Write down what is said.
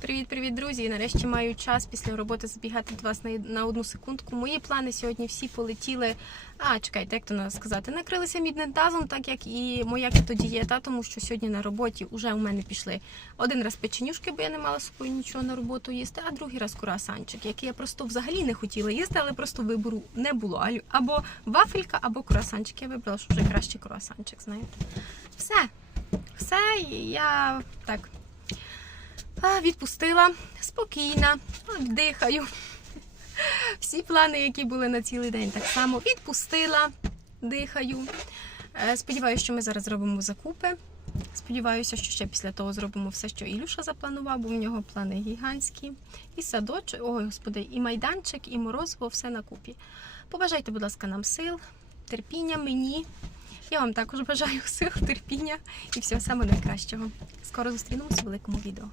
Привіт-привіт, друзі! І нарешті маю час після роботи забігати до вас на, на одну секундку. Мої плани сьогодні всі полетіли. А, чекайте, як то надо сказати? Накрилися мідним тазом, так як і моя кетодієта, тому що сьогодні на роботі вже у мене пішли один раз печенюшки, бо я не мала собою нічого на роботу їсти, а другий раз круасанчик, який я просто взагалі не хотіла їсти, але просто вибору не було. Або вафелька, або круасанчик. Я вибрала, що вже краще круасанчик, знаєте. Все. Все, я так а, відпустила спокійна, дихаю. Всі плани, які були на цілий день, так само відпустила, дихаю. Е, Сподіваюся, що ми зараз зробимо закупи. Сподіваюся, що ще після того зробимо все, що Ілюша запланував, бо в нього плани гігантські. І садочок, ой, господи, і майданчик, і морозиво, все на купі. Побажайте, будь ласка, нам сил, терпіння мені. Я вам також бажаю сил, терпіння і всього найкращого. Скоро зустрінемося в великому відео.